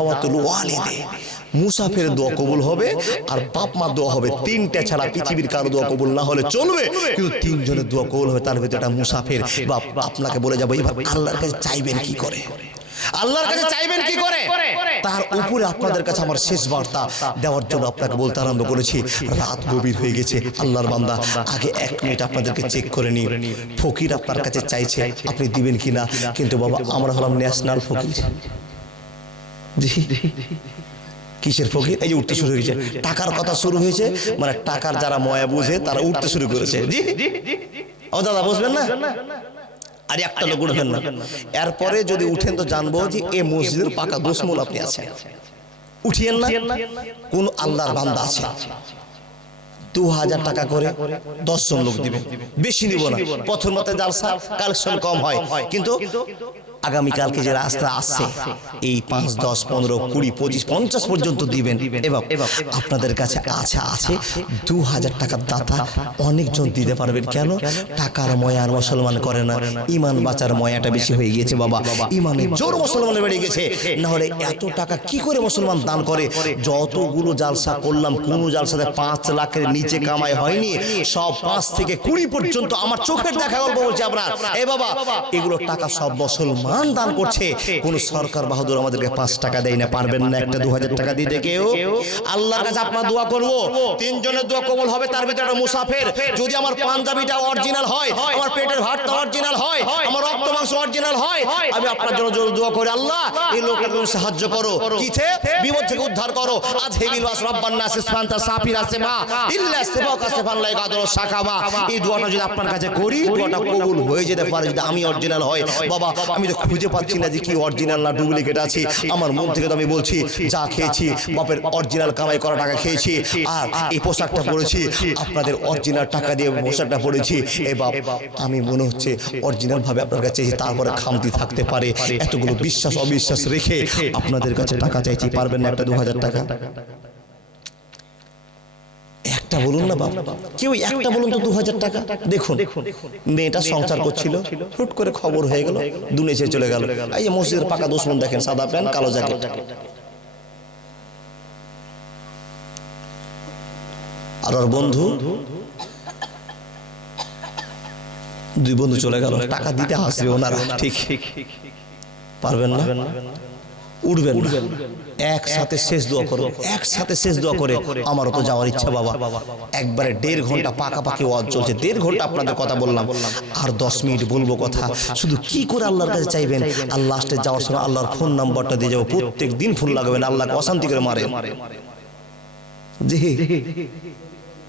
দাওয়াতুল ওয়ালিদে, মুসাফির দোয়া কবুল হবে আর বাপ মা দোয়া হবে। তিনটা ছাড়া পৃথিবীর কারো দোয়া কবুল না হলে চলবে, কিন্তু তিনজনের দোয়া কবুল হবে। তার ভিতরে একটা মুসাফির বা আপনাকে বলে যাবো, এবার আল্লাহর কাছে চাইবেন কি করে, আল্লাহর কাছে চাইবেন কি করে, তার উপরে আপনাদের কাছে আমার শেষ বার্তা দেওয়ার জন্য আপনাকে বলতে আরম্ভ করেছি। রাত গভীর হয়ে গেছে, আল্লাহর বান্দা আগে 1 মিনিট আপনাদেরকে চেক করে নিন। ফকির আপনার কাছে চাইছে, আপনি দিবেন কিনা। কিন্তু বাবা আমরা হলাম ন্যাশনাল ফকির। কিসের ফকির? এই যে উঠতে শুরু হয়েছে, টাকার কথা শুরু হয়েছে, মানে টাকার যারা ময়া বুঝে তারা উঠতে শুরু করেছে। জি ও দাদা বুঝবেন না, আর একটা লোক উঠবেন না। এরপরে যদি উঠেন তো জানবো যে এই মসজিদের পাকা দুশমন আপনি আছেন। উঠিয়েন না, কোন আল্লাহর বান্দা আছে 2000 টাকা করে 10 জন লোক দিবেন, বেশি নিব না। প্রথম মতে জালসা কালেকশন কম হয়, কিন্তু আগামীকালকে যে রাস্তা আসছে এই 5, 10, 15, 20, 25, 50 পর্যন্ত দিবেন। এবং আপনাদের কাছে আছে 2000 টাকার দাতা অনেকজন দিতে পারবেন। কেন? টাকার ময়া আর মুসলমান করে না, ইমান বাঁচার ময়াটা বেশি হয়ে গিয়েছে বাবা। ইমানের জোর মুসলমানের বেড়ে গেছে, না হলে এত টাকা কি করে মুসলমান দান করে? যতগুলো জালসা করলাম, কোন জালসাতে 5 লাখের নিচে কামাই হয়নি। সব 5 থেকে 20 পর্যন্ত আমার চোখের দেখা গল্প বলছি আপনার। এ বাবা এগুলো টাকা সব মুসলমান দান করছে। কোন সরকার বাহাদুর আমাদেরকে 5 টাকা দেয় না। পারবেন না একটা 2000 টাকা দিতে কেউ? আল্লাহর কাছে আপনার দোয়া করব, তিনজনের দোয়া কবুল হবে। তার ভিতরে একটা মুসাফির, যদি আমার পাঞ্জাবিটা অরিজিনাল হয়, আমার পেটের ভাতটা অরিজিনাল হয়, আমার রক্ত মাংস অরিজিনাল হয়, আমি আপনার জন্য জোর দোয়া করি, আল্লাহ এই লোকটাকে তুমি সাহায্য করো, কিছে বিপদ থেকে উদ্ধার করো। আজ হেবিল ওয়াস রব্বান নাস ইসফান্তা সাফিরা সেমা ইল্লা সেবাকা সেফান লা ইয়াকাদুর শাকামা। এই দোয়াটা যদি আপনার কাছে করি, দোয়াটা কবুল হয়ে যেতে পারে যদি আমি অরিজিনাল হয়। বাবা আমি তো খুঁজে পাচ্ছি না যে কি অরিজিনাল না ডুপ্লিকেট আছে। আমার মন থেকে তো আমি বলছি, যা খেয়েছি বাপের অরিজিনাল কামাই করা টাকা খেয়েছি, আর এই পোশাকটা পরেছি আপনাদের অরিজিনাল টাকা দিয়ে পোশাকটা পরেছি। এ বাপ আমি মনে হচ্ছে অরিজিনাল ভাবে আপনার কাছে চেয়েছি, তারপরে খামতি থাকতে পারে। এতগুলো বিশ্বাস অবিশ্বাস রেখে আপনাদের কাছে টাকা চাইছি, পারবেন না একটা 2000 টাকা? একটা বলুন না বাবা, কেউ একটা বলুন তো 2000 টাকা। দেখুন মেয়েটা সংসার করছিল, হুট করে খবর হয়ে গেল, দুনিয়া ছেড়ে চলে গেল। এই যে মসজিদের পাকা দুশমন দেখেন, সাদা প্যান্ট কালো জ্যাকেট। আর ওর বন্ধু, 2 বন্ধু চলে গেল, টাকা দিতে আসবে ওনারা, ঠিক পারবেন না, উঠবেন না। একসাথে শেষ দোয়া করো, একসাথে শেষ দোয়া করে আমারও তো যাওয়ার ইচ্ছা বাবা। একবারে 1.5 ঘন্টা পাকাপাকি ওয়াজ চলছে, 1.5 ঘন্টা আপনাদের কথা বললাম, আর 10 মিনিট বলবো কথা। শুধু কি করে আল্লাহর কাছে চাইবেন, আর লাস্টে যাওয়ার সময় আল্লাহর ফোন নাম্বারটা দিয়ে যাবো। প্রত্যেক দিন ফোন লাগাবেন, আল্লাহকে অশান্তি করে মারে। জি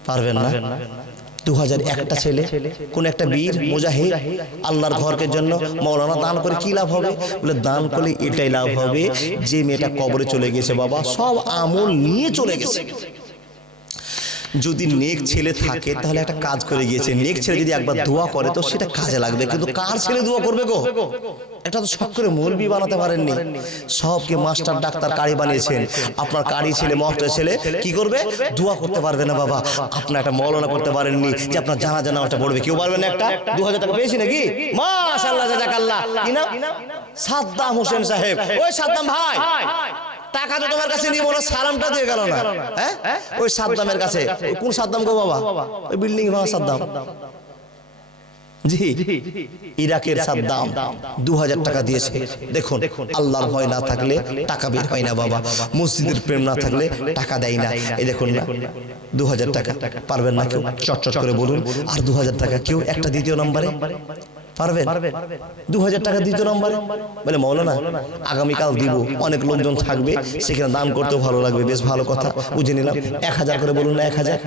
পারবেন না? 2001টা ছেলে, কোন একটা বীর মুজাহিদ আল্লাহর ঘরের জন্য মাওলানা দান করে কি লাভ হবে? বলে দান করলে এটাই লাভ হবে যে মেয়েটা কবরে চলে গেছে বাবা, সব আমল নিয়ে চলে গেছে। যদি নেক ছেলে থাকে তাহলে একটা কাজ করে গিয়েছে, নেক ছেলে যদি একবার দোয়া করে তো সেটা কাজে লাগবে। কিন্তু কার ছেলে দোয়া করবে গো? এটা তো শখ করে মৌলবি বানাতে পারেননি, সবকে মাস্টার ডাক্তার কারি বানিয়েছেন। আপনার কারি ছেলে মাস্টার ছেলে কি করবে? দোয়া করতে পারবে না বাবা। আপনার একটা মৌলানা করতে পারেননি যে আপনার জানা জানা ওটা পড়বে, কেউ পারবে না। একটা 2000 টাকা পেয়েছি নাকি? মাশাআল্লাহ জাযাকাল্লাহ। কি নাম? সাদ্দাম হোসেন সাহেব। ওই সাদ্দাম ভাই, টাকা তো তোমার কাছে নিব না, সালামটা দিয়ে গেল না। হ্যাঁ ওই সাদ্দামের কাছে। কোন সাদ্দাম গো বাবা? ওই বিল্ডিং ভাঙা সাদ্দাম। জি ইরাকের সাদ্দাম 2000 টাকা দিয়েছে। দেখুন আল্লাহর ভয় না থাকলে টাকা বের হয় না বাবা, মসজিদের প্রেম না থাকলে টাকা দেয় না। এই দেখুন না 2000 টাকা। পারবেন না কেউ? চটচট করে বলুন। আর 2000 টাকা কেউ একটা দ্বিতীয় নম্বরে পারবেন? 2000 টাকা দ্বিতীয় নম্বরে বলে মাওলানা আগামীকাল দিব, অনেক লোকজন থাকবে, সেখানে দান করতেও ভালো লাগবে। বেশ ভালো কথা, বুঝে নিলাম। 1000 করে বলুন না, 1000।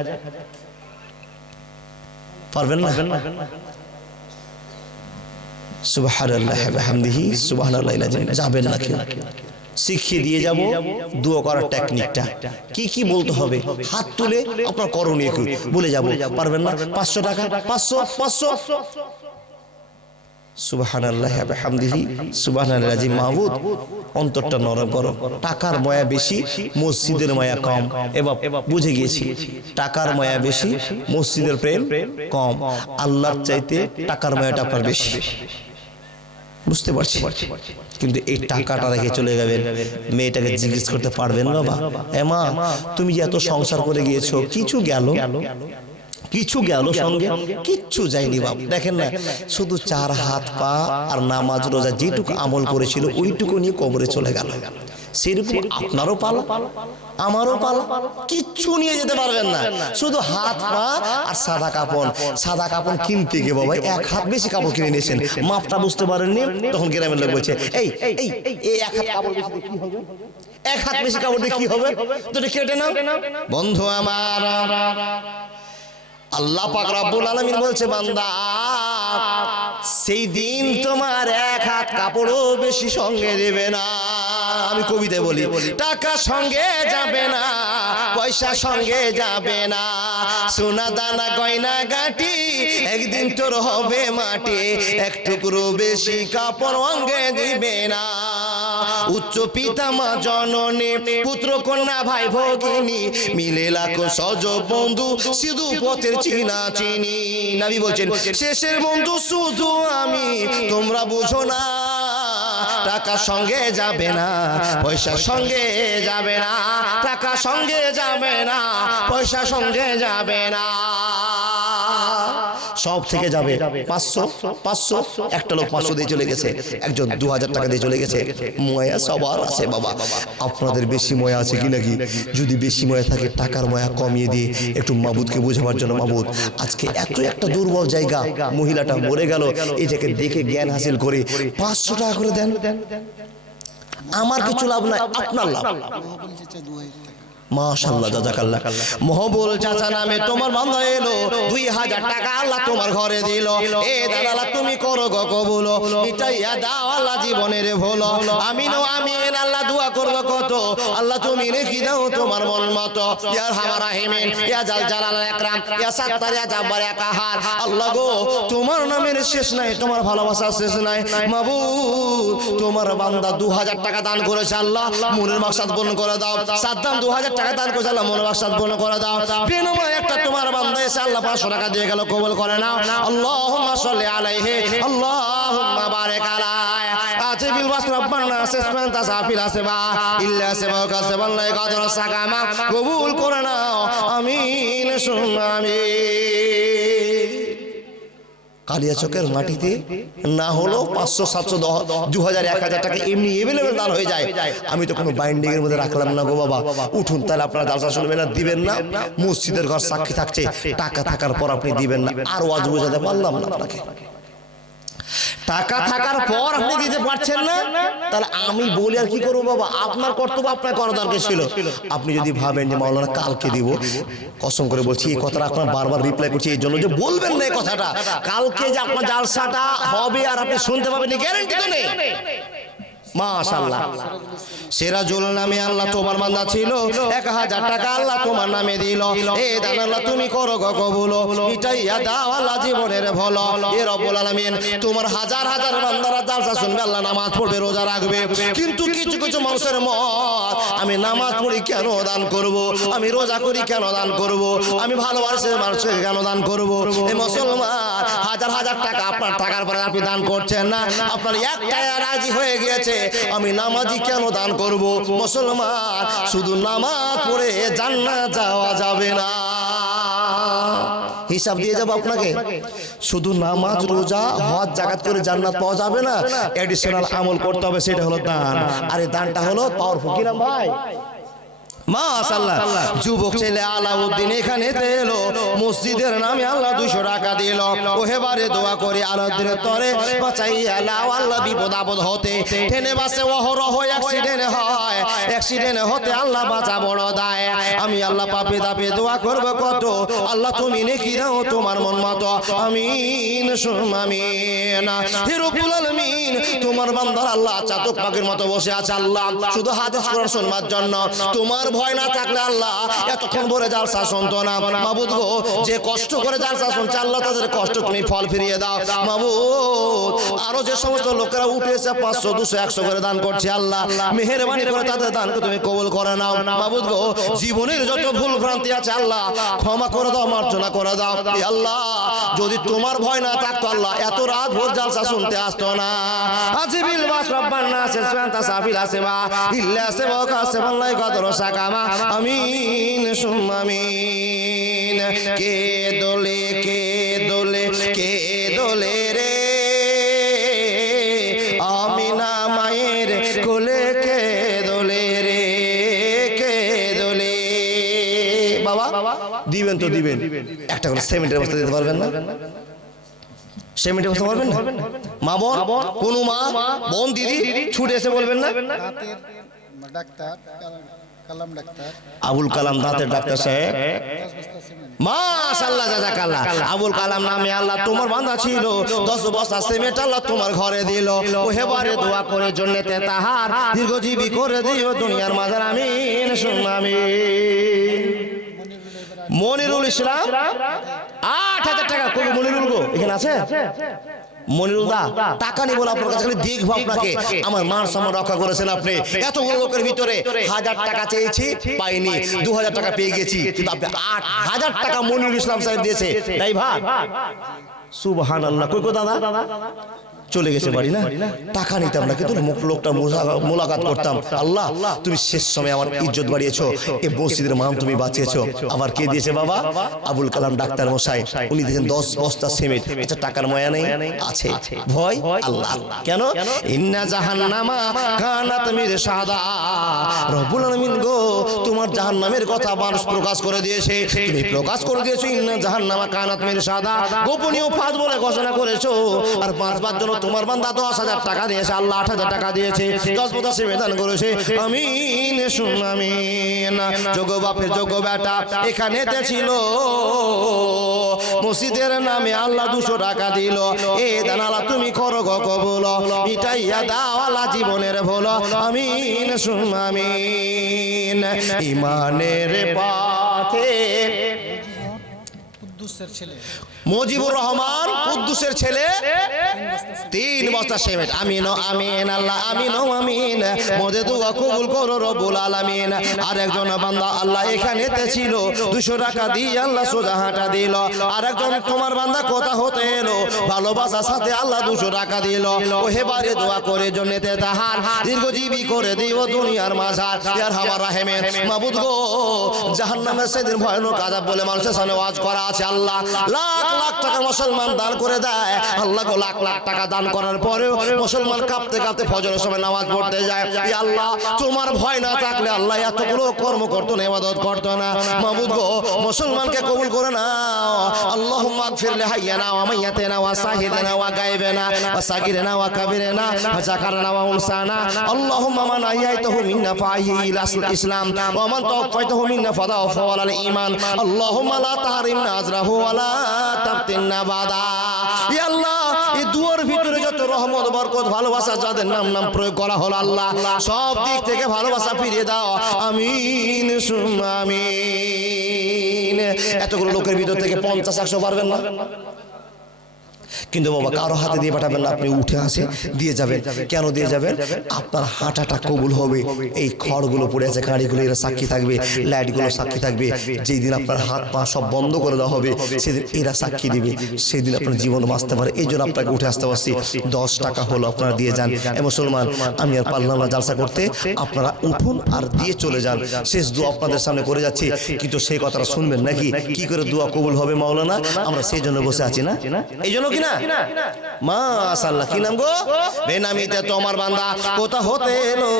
পারবেন না? সুবহানাল্লাহি ওয়া বিহামদিহি সুবহানাল্লাহিল আযীম। যাবেন না কেউ, শিখিয়ে দিয়ে যাব দোয়া করার টেকনিকটা, কি কি বলতে হবে। হাত তুলে আপনার করণীয় কি বলে যাব। পারবেন না? 500 টাকা, 500 সুবহানাল্লাহি ওয়া বিহামদিহি সুবহানাল্লাহিল আযীম। মাহবুব অন্তরটা নরম করো। টাকার মায়া বেশি, মসজিদের মায়া কম। এবার বুঝে গিয়েছি, টাকার মায়া বেশি, মসজিদের প্রেম কম। আল্লাহর চাইতে টাকার মায়াটা আপনার বেশি। বুঝতে পারছি, কিন্তু এই টাকাটা রেখে চলে যাবেন, মেয়েটাকে জিজ্ঞেস করতে পারবেন বাবা, মা তুমি যে এত সংসার করে গিয়েছো, কিছু গেল? কিছু গেল সঙ্গে? কিচ্ছু যায়নি বাপ। দেখেন না, শুধু 4 হাত পা আর নামাজ রোজা যেটুকু আমল করেছিল ওইটুকু নিয়ে কবরে চলে গেল। সেরকম আপনারও পালা, আমারও পালা, কিচ্ছু নিয়ে যেতে পারবেন না, শুধু হাত পা আর সাদা কাপড়। সাদা কাপড় কিনতে গিয়ে বাবা 1 হাত বেশি কাপড় কিনে নিয়েছেন, মাপটা বুঝতে পারেননি। তখন গ্রামের লোক বলছে, এই এই এই 1 হাত কাপড় বেশি কি হবে? 1 হাত বেশি কাপড় দিয়ে কি হবে? তো কেটে নাও। বন্ধু আমার, আল্লাহ পাক রব্বুল আলামিন বলছে, বান্দা সেই দিন তোমার 1 হাত কাপড়ও বেশি সঙ্গে দেবে না। আমি কবিতায় বলি, টাকা সঙ্গে যাবে না, পয়সা সঙ্গে যাবে না, সোনা দানা গয়না গাটি একদিন তোর হবে মাটি, এক টুকরো বেশি কাপড় অঙ্গে দিবে না। উচ্চ পিতা মা জননী, পুত্র কন্যা ভাই ভগিনী, মিলে লাখো সজ বন্ধু, শুধু পথের চিনা চিনি। নবী বলছেন, শেষের বন্ধু শুধু আমি, তোমরা বুঝো না। টাকা সঙ্গে যাবে না, পয়সা সঙ্গে যাবে না, টাকা সঙ্গে যাবে না, পয়সা সঙ্গে যাবে না, সব থেকে যাবে 500 একটা লোক 500 দিয়ে চলে গেছে, একজন 2000 টাকা দিয়ে চলে গেছে। ময়া সবার আছে বাবা, আপনাদের বেশি ময়া আছে কি নাকি? যদি বেশি ময়া থাকে টাকার ময়া কমিয়ে দিয়ে একটু মাবুদকে বোঝাবার জন্য, মাবুদ আজকে এত একটা দুর্বল জায়গা, মহিলাটা মরে গেল, এটাকে দেখে জ্ঞান হাসিল করে 500 টাকা করে দেন। আমার কিছু লাভ নাই, আপনার লাভ। মাশাআল্লাহ, জাযাকাল্লাহ। মহবুল চাচা নামে তোমার বান্দা এলো, 2000 টাকা আল্লাহ তোমার ঘরে দিল। এ দালালা তুমি করো গো কবুল, মিটাইয়া দাও আল্লাহ জীবনের ভুল। আমিন ও আমিন, আল্লাহ দোয়া করব কত, আল্লাহ তুমি নেকি দাও তোমার মন মতো। ইয়া আরহামার রাহিমিন, ইয়া জাল জালাল ইকরাম, ইয়া সাত্তার, ইয়া জাব্বার, ইয়া কাহার। আল্লাহ গো, তোমার নামের শেষ নাই, তোমার ভালোবাসার শেষ নাই। মাবুদ, তোমার বান্দা 2000 টাকা দান করেছে, আল্লাহ মনের মাকসাদ পূর্ণ করে দাও। সাদ্দাম 2000 টাকা দান করেছে, আল্লাহ মনের মাকসাদ পূর্ণ করে দাও। বিনিময়ে একটা তোমার বান্দা এসে আল্লাহ 500 টাকা দিয়ে গেল, কবুল করে নাও। আল্লাহুম্মা সাল্লি আলাইহি, আল্লাহুম্মা বারিক আলাইহি। আতিবিল ওয়াস রব্বানা সাসমান তাসাফিল আসবা ইল্লা সাবাকা সাবাল্লাহ কাদর সাকামা, কবুল করে নাও। আমিন সুম্মা আমিন। কালিয়াচকের মাটিতে না হলো 500 700 2000 1000 টাকা এমনি এভেলেবেল দান হয়ে যায়। আমি তো কোনো বাইন্ডিং এর মধ্যে রাখলাম না গো বাবা। উঠুন, তাহলে আপনারা জালসা শুনবেন না, দিবেন না। মসজিদের ঘর সাক্ষী থাকছে, টাকা থাকার পর আপনি দিবেন না, আর ওয়াজ বোঝাতে পারলাম না আপনাকে। টাকা থাকার পর আপনি দিতে পারছেন না, তাহলে আমি বলি আর কি করবো বাবা? আপনার কর্তব্য আপনার করা দরকার ছিল। আপনি যদি ভাবেন যে মাওলানা কালকে দিব, কসম করে বলছি এই কথাটা আপনার বারবার রিপ্লাই করছি এই জন্য যে বলবেন না এই কথাটা। কালকে যে আপনার জালসাটা হবে আর আপনি শুনতে পাবেন, গ্যারান্টি তো নেই। মাশাআল্লাহ, সিরাজুল নামে আল্লাহ তোমার বান্দা ছিল, 1000 টাকা আল্লাহ তোমার নামে দিল। এ দান আল্লাহ তুমি করো গো কবুল, মিটাইয়া দাও আল্লাহ জীবনের ভলো। এ রব্বুল আলামিন, তোমার হাজার হাজার বান্দারা জালসা শুনবে, আল্লাহ নামাজ পড়বে, রোজা রাখবে, কিন্তু কিছু কিছু মানুষের মত, আমি নামাজ পড়ি কেন দান করব, আমি রোজা করি কেন দান করব, আমি ভালোবাসি মানুষকে কেন দান করব? এই মুসলমান, হাজার হাজার টাকা আপনার টাকার পরে আপনি দান করছেন না, আপনার একটা রাজি হয়ে গিয়েছে আমি নামাজি কেন দান করব? মুসলমান, শুধু নামাজ পড়ে জান্নাত যাওয়া যাবে না, হিসাব দিয়ে যাব আপনাকে। শুধু নামাজ রোজা হজ জাকাত করে জান্নাত পাওয়া যাবে না, এডিশনাল আমল করতে হবে, সেটা হলো দান। আর এই দানটা হলো পাওয়ারফুল, কি নাম ভাই? মাশাআল্লাহ। যুবক ছেলে আলাউদ্দিন এখানে এলো, মসজিদের নামে আল্লাহ 200 টাকা দিল। ওহেবারে দোয়া করে আলাউদ্দিনের তরে বাঁচাইয়া লাও আল্লাহ বিপদ আপদ হতে। ট্রেনে বাসে অহরহ অ্যাক্সিডেন্ট হয়, অ্যাক্সিডেন্ট হতে আল্লাহ বাঁচা বড় দায়। আমি আল্লাহ পাপে তাপে দোয়া করব কত, আল্লাহ তুমি নেকি দাও তোমার মন মতো। আমিন সুম্মা আমিন। হে রব্বুল আলামিন, তোমার বান্দার আল্লাহ চাতক পাখির মতো বসে আছে, আল্লাহ শুধু হাদিস কোরআন শুনবার জন্য। তোমার ভয় না থাকলে আল্লাহ এতক্ষণ ভরে জালসা শুনতো না। মাবুদ গো, যে কষ্ট করে জালসা শুনছে আল্লাহ তাদের কষ্ট তুমি ফল ফিরিয়ে দাও। মাবুদ, আরো যে সমস্ত লোকেরা উঠে এসে 500 200 100 করে দান করছে, আল্লাহ মেহেরবানি করে তাদের দানকে তুমি কবুল করে নাও। মাবুদ গো, জীবনের যত যত ভুল ভ্রান্তি আছে আল্লাহ ক্ষমা করে দাও, মার্জনা করে দাও। এ আল্লাহ, যদি তোমার ভয় না থাকতো আল্লাহ এত রাত ভোর জালসা শুনতে আসতো না। আজিবিল বাস রব্বান নাস সুবহানাতা সাফিল আসবা ইল্লা সাবাকা সাবাল্লাই কদর সাকামা আমিন সুম্মা আমিন। কে দোলে কে দোলে কে দোলে রে আমিনা মায়ের কোলে কে দোলে রে কে দোলে। বাবা দিবেন তো দিবেন, একটা করে সিমেন্টের বস্তা দিতে পারবেন না? সিমেন্টের বস্তা পারবেন না? মা বোন, কোন মা বোন দিদি ছুটে এসে বলবেন না? ডাক্তার কালাম ডাক্তার আবুল কালাম দাঁতের ডাক্তার সাহেব, মাশাআল্লাহ জাযাকাল্লাহ। আবুল কালাম নামে আল্লাহ তোমার বান্দা ছিল, 10 বস্তা সিমেন্ট আল্লাহ তোমার ঘরে দিল। ও হেবারে দোয়া করে জন্নতে তাহার দীর্ঘজীবী করে দিও দুনিয়ার মাঝে আমিন সুম্মা আমিন। মনিরুল ইসলাম 8000 টাকা। কবি মনিরুল গো এখানে আছে? মনিরুল দা টাকা নিব না আপনার কাছে, খালি দেখবো আপনাকে। আমার মান সম্মান রক্ষা করেছেন আপনি। এতগুলো লোকের ভিতরে 1000 টাকা চেয়েছি পাইনি, 2000 টাকা পেয়ে গেছি, কিন্তু আপনি 8000 টাকা মনিরুল ইসলাম সাহেব দিয়েছে। তাই ভাই সুবহানাল্লাহ। কই গো দাদা? চলে গেছে বাড়ি না? টাকা নিতাম না, কিন্তু লোকটা মোলাকাত করতাম। আল্লাহ তুমি শেষ সময় আমার ইজ্জত বাড়িয়েছো, এই মসজিদের মান তুমি বাঁচিয়েছো। আবার কে দিয়েছে বাবা? আবুল কালাম ডাক্তার মশাই, উনি দিয়েছেন 10 বস্তা সিমেন্ট। এটা টাকার ময়া নেই? আছে। ভয় আল্লাহ কেন? ইন্না জাহান্নামা কানাত মিরসাদা। রব্বুল আলামিন গো তোমার জাহান্নামের কথা মানুষ প্রকাশ করে দিয়েছে, তুমি প্রকাশ করে দিয়েছো। ইন্না জাহান্নামা কানাত মিরসাদা, গোপনীয় ফাঁদ বলে ঘোষণা করেছো। আর 5 জন্য তোমার বান্দা 10,000 টাকা দিয়েছে, আল্লাহ 8,000 টাকা দিয়েছে, 10 বছর সেবেদান করেছে আমিন সুম্মা আমিন। যোগ বাপের যোগ বেটা এখানেতে ছিল, মসজিদের নামে আল্লাহ 200 টাকা দিল। এ দানালা তুমি করো গো কবুল, মিটাইয়া দাও আল্লাহ জীবনের ভুল আমিন সুম্মা আমিন। ইমানের পথে কুদ্দুসের ছেলে মুজিবুর রহমান কুদ্দুসের ছেলে 3 বস্তা সিমেন্ট। আমিন আমিন আল্লাহ আমিন আমিন। মোদের দোয়া কবুল করো রব্বুল আলামিন। আর একজন বান্দা আল্লাহ এখানেতে ছিল, 200 টাকা দিয়ে আল্লাহ সোজা হাঁটা দিল। আর একজন তোমার বান্দা কোথা হতে এলো, ভালোবাসার সাথে আল্লাহ 200 টাকা দিল। ও হেবারে দোয়া করে জন্নতে তাহার দীর্ঘজীবী করে দিও দুনিয়ার মাঝার। ইয়ার হামার রাহেমের মাবুদ গো, জাহান্নামের সেদিন ভয়ানক আযাব বলে মানুষের সামনে ওয়াজ করা আছে। আল্লাহ লাখ লাখ টাকা মুসলমান দান করে দেয়, আল্লাহ গো লাখ লাখ টাকা দান করার পরেও মুসলমান কাঁপতে কাঁপতে ফজরের সময় নামাজ পড়তে যায়। ইয়া আল্লাহ তোমার ভয় না থাকলে আল্লাহ এতগুলো কর্ম করতো না, ইবাদত করতো না। মাবুদ গো মুসলমানকে কবুল করে নাও। আল্লাহুম্মা আগফির লিহাইয়ানা ওয়া মাইয়াতিনা ওয়া শাহিদিনা ওয়া গায়বিনা ওয়া সাগিরিনা ওয়া কাবিরিনা ওয়া যাকারনা ওয়া উনসানা। আল্লাহুম্মা মান আহয়াইতাহু মিন্না ফাহি ইলাল ইসলাম ওয়া মান তাওফাইতাহু মিন্না ফাদাহু ফাওয়ালাল ঈমান। আল্লাহুম্মা লা তাহরিমনা আজরাহু ওয়া লা তাফতিননা বাদা। ইয়া আল্লাহ এই দুয়ার ভিতরে যত রহমত বরকত ভালোবাসা যাদের নাম নাম প্রয়োগ করা হলো আল্লাহ সব দিক থেকে ভালোবাসা ফিরিয়ে দাও আমিন সুম্মা আমিন। এতগুলো লোকের ভিতর থেকে 50-100 পারবেন না, কিন্তু বাবা কারো হাতে দিয়ে পাঠাবেন না, আপনি উঠে আসে দিয়ে যাবেন। কেন দিয়ে যাবেন? আপনার হাঁটাটা কবুল হবে। এই খড়গুলো পড়ে আছে, গাড়িগুলো এরা সাক্ষী থাকবে, লাইটগুলো সাক্ষী থাকবে। যেই দিন আপনার হাত পা সব বন্ধ করে দেওয়া হবে সেদিন এরা সাক্ষী দিবে, সেদিন আপনার জীবন বাঁচতে পারে। এই জন্য আপনাকে উঠে আসতে পারছি। 10 টাকা হলো, আপনারা দিয়ে যান। এ মুসলমান, আমি আর পারলাম না জালসা করতে, আপনারা উঠুন আর দিয়ে চলে যান। শেষ দোয়া আপনাদের সামনে করে যাচ্ছি, কিন্তু সেই কথাটা শুনবেন নাকি? কি করে দোয়া কবুল হবে মাওলানা? আমরা সেই জন্য বসে আছি না, এই জন্য কি না? মাশাআল্লাহ। কি নাম গো? বেনামিতে তোমার বান্দা কোথা হতে এলো,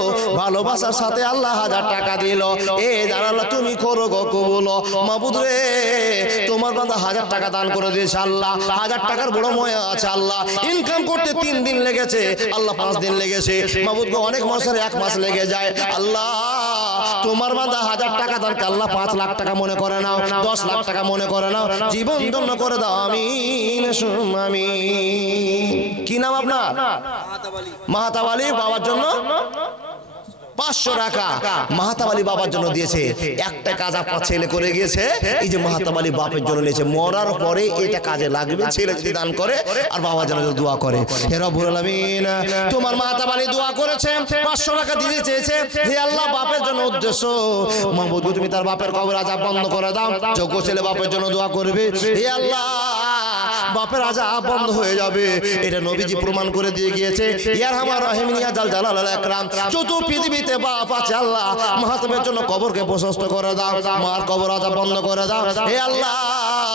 ভালোবাসার সাথে আল্লাহ 1000 টাকা দিল। এ জানালা তুমি করো গো কবুল। মাবুদ রে তোমার বান্দা 1000 টাকা দান করে দিয়েছে আল্লাহ। 1000 টাকার বড় ময়া আছে আল্লাহ। ইনকাম করতে 3 দিন লেগেছে আল্লাহ, 5 দিন লেগেছে। মাবুদ গো অনেক মানুষের 1 মাস লেগে যায় আল্লাহ। তোমার বান্দা 1000 টাকা দান আল্লাহ 5 লাখ টাকা মনে করে নাও, 10 লাখ টাকা মনে করে নাও, জীবন ধন্য করে দাও আমিন সুম্মা আমিন। কি নাম আপনার? মাহাতাব আলী। বাবার জন্য 500 টাকা মাহাতাব আলী বাবার জন্য দিয়েছে। একটা কাজ আপনার ছেলে করে গিয়েছে, এই যে মাহাতাব আলী বাপের জন্য নিয়েছে, মরার পরে এটা কাজে লাগবে। ছেলে যদি দান করে আর বাবার জন্য দোয়া করে, হে রব্বুল আলামিন তোমার মাহাতাব আলী দোয়া করেছে, 500 টাকা দিতে চেয়েছে, হে আল্লাহ বাপের জন্য উদ্দেশ্য মাহবুব তুমি তার বাপের কবর আযাব বন্ধ করে দাও। যোগ্য ছেলে বাপের জন্য দোয়া করবে, হে আল্লাহ বাপের আযাব বন্ধ হয়ে যাবে। এটা নবীজি প্রমাণ করে দিয়ে গিয়েছে। ইয়ারহামার রাহিমিন ইয়া জাল জালাল আকরাম, যত পৃথিবীতে বাপ আছে আল্লাহ মাহাতাবের জন্য কবরকে প্রশস্ত করে দাও, মার কবর আযাব বন্ধ করে দাও। হে আল্লাহ